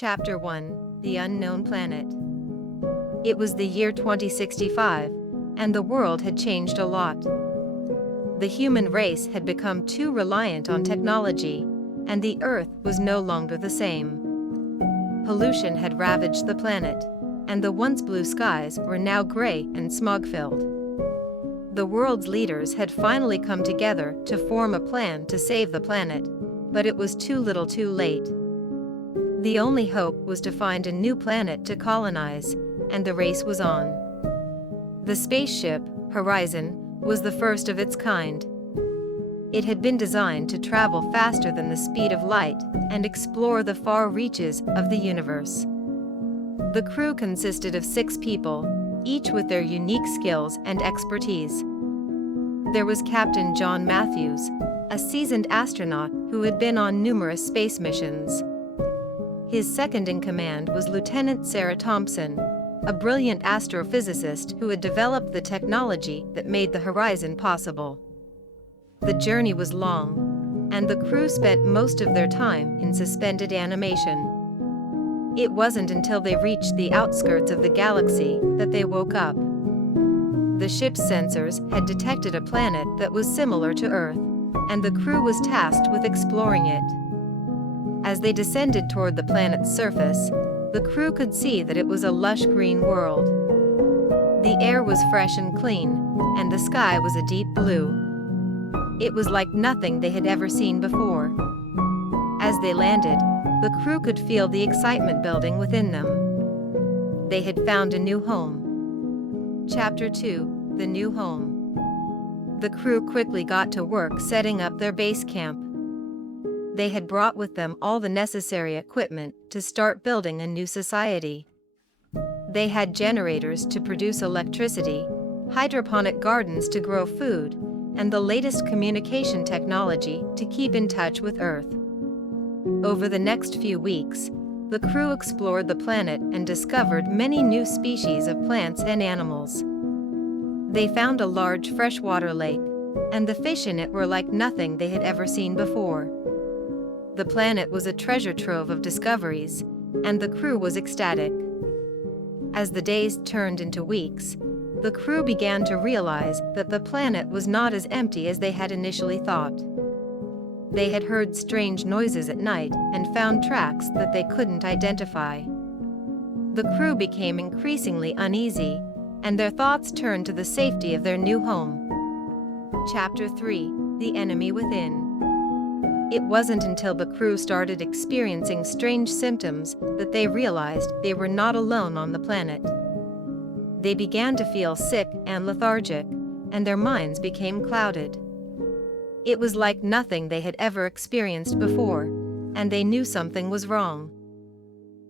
Chapter 1: The Unknown Planet. It was the year 2065, and the world had changed a lot. The human race had become too reliant on technology, and the Earth was no longer the same. Pollution had ravaged the planet, and the once blue skies were now gray and smog-filled. The world's leaders had finally come together to form a plan to save the planet, but it was too little too late. The only hope was to find a new planet to colonize, and the race was on. The spaceship, Horizon, was the first of its kind. It had been designed to travel faster than the speed of light and explore the far reaches of the universe. The crew consisted of 6 people, each with their unique skills and expertise. There was Captain John Matthews, a seasoned astronaut who had been on numerous space missions. His second-in-command was Lieutenant Sarah Thompson, a brilliant astrophysicist who had developed the technology that made the Horizon possible. The journey was long, and the crew spent most of their time in suspended animation. It wasn't until they reached the outskirts of the galaxy that they woke up. The ship's sensors had detected a planet that was similar to Earth, and the crew was tasked with exploring it. As they descended toward the planet's surface, the crew could see that it was a lush green world. The air was fresh and clean, and the sky was a deep blue. It was like nothing they had ever seen before. As they landed, the crew could feel the excitement building within them. They had found a new home. Chapter 2: The New Home. The crew quickly got to work setting up their base camp. They had brought with them all the necessary equipment to start building a new society. They had generators to produce electricity, hydroponic gardens to grow food, and the latest communication technology to keep in touch with Earth. Over the next few weeks, the crew explored the planet and discovered many new species of plants and animals. They found a large freshwater lake, and the fish in it were like nothing they had ever seen before. The planet was a treasure trove of discoveries, and the crew was ecstatic. As the days turned into weeks, the crew began to realize that the planet was not as empty as they had initially thought. They had heard strange noises at night and found tracks that they couldn't identify. The crew became increasingly uneasy, and their thoughts turned to the safety of their new home. Chapter 3: The Enemy Within. It wasn't until the crew started experiencing strange symptoms that they realized they were not alone on the planet. They began to feel sick and lethargic, and their minds became clouded. It was like nothing they had ever experienced before, and they knew something was wrong.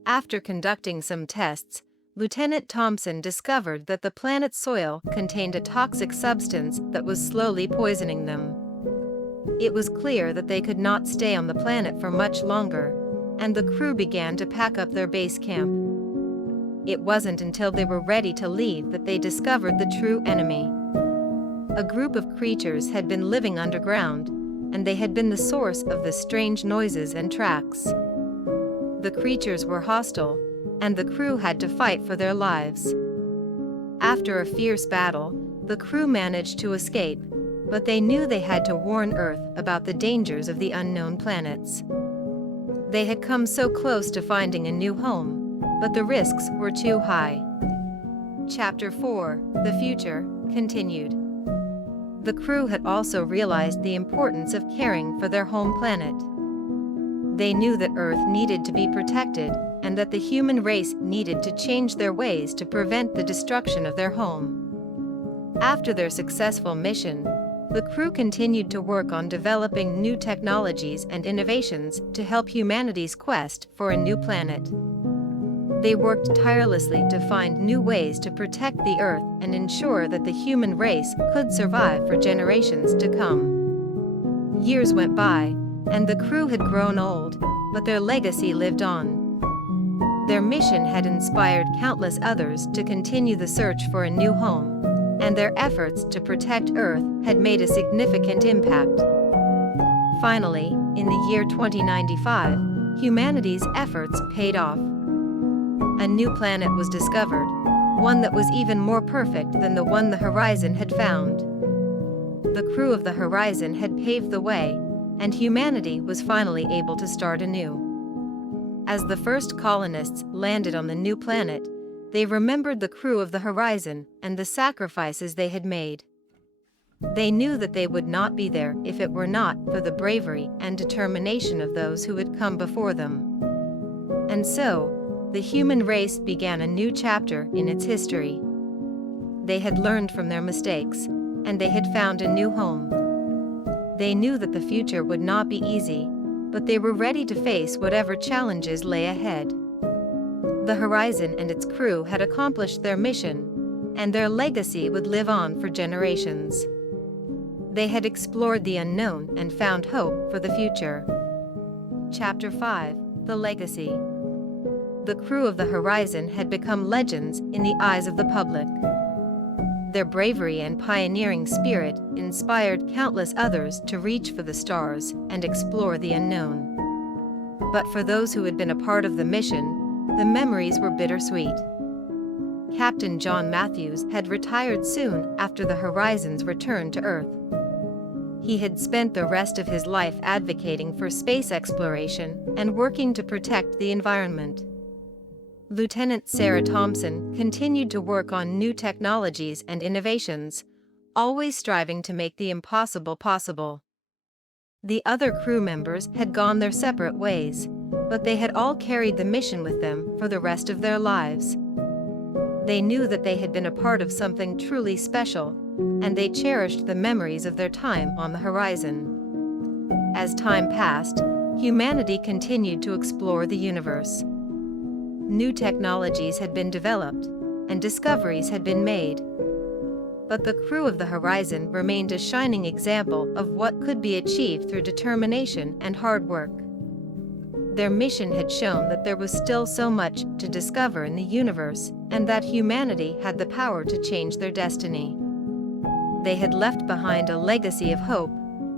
After conducting some tests, Lieutenant Thompson discovered that the planet's soil contained a toxic substance that was slowly poisoning them. It was clear that they could not stay on the planet for much longer, and the crew began to pack up their base camp. It wasn't until they were ready to leave that they discovered the true enemy. A group of creatures had been living underground, and they had been the source of the strange noises and tracks. The creatures were hostile, and the crew had to fight for their lives. After a fierce battle, the crew managed to escape, but they knew they had to warn Earth about the dangers of the unknown planets. They had come so close to finding a new home, but the risks were too high. Chapter 4: The Future continued. The crew had also realized the importance of caring for their home planet. They knew that Earth needed to be protected, and that the human race needed to change their ways to prevent the destruction of their home. After their successful mission, the crew continued to work on developing new technologies and innovations to help humanity's quest for a new planet. They worked tirelessly to find new ways to protect the Earth and ensure that the human race could survive for generations to come. Years went by, and the crew had grown old, but their legacy lived on. Their mission had inspired countless others to continue the search for a new home, and their efforts to protect Earth had made a significant impact. Finally, in the year 2095, humanity's efforts paid off. A new planet was discovered, one that was even more perfect than the one the Horizon had found. The crew of the Horizon had paved the way, and humanity was finally able to start anew. As the first colonists landed on the new planet, they remembered the crew of the Horizon and the sacrifices they had made. They knew that they would not be there if it were not for the bravery and determination of those who had come before them. And so, the human race began a new chapter in its history. They had learned from their mistakes, and they had found a new home. They knew that the future would not be easy, but they were ready to face whatever challenges lay ahead. The Horizon and its crew had accomplished their mission, and their legacy would live on for generations. They had explored the unknown and found hope for the future. Chapter 5: The Legacy. The crew of the Horizon had become legends in the eyes of the public. Their bravery and pioneering spirit inspired countless others to reach for the stars and explore the unknown. But for those who had been a part of the mission, the memories were bittersweet. Captain John Matthews had retired soon after the Horizon's return to Earth. He had spent the rest of his life advocating for space exploration and working to protect the environment. Lieutenant Sarah Thompson continued to work on new technologies and innovations, always striving to make the impossible possible. The other crew members had gone their separate ways, but they had all carried the mission with them for the rest of their lives. They knew that they had been a part of something truly special, and they cherished the memories of their time on the Horizon. As time passed, humanity continued to explore the universe. New technologies had been developed, and discoveries had been made. But the crew of the Horizon remained a shining example of what could be achieved through determination and hard work. Their mission had shown that there was still so much to discover in the universe, and that humanity had the power to change their destiny. They had left behind a legacy of hope,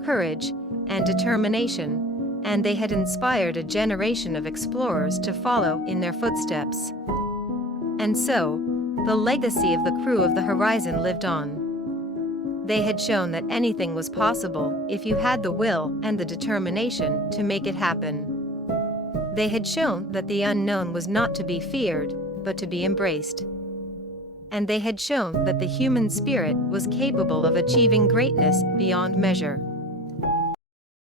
courage, and determination, and they had inspired a generation of explorers to follow in their footsteps. And so, the legacy of the crew of the Horizon lived on. They had shown that anything was possible if you had the will and the determination to make it happen. They had shown that the unknown was not to be feared, but to be embraced. And they had shown that the human spirit was capable of achieving greatness beyond measure.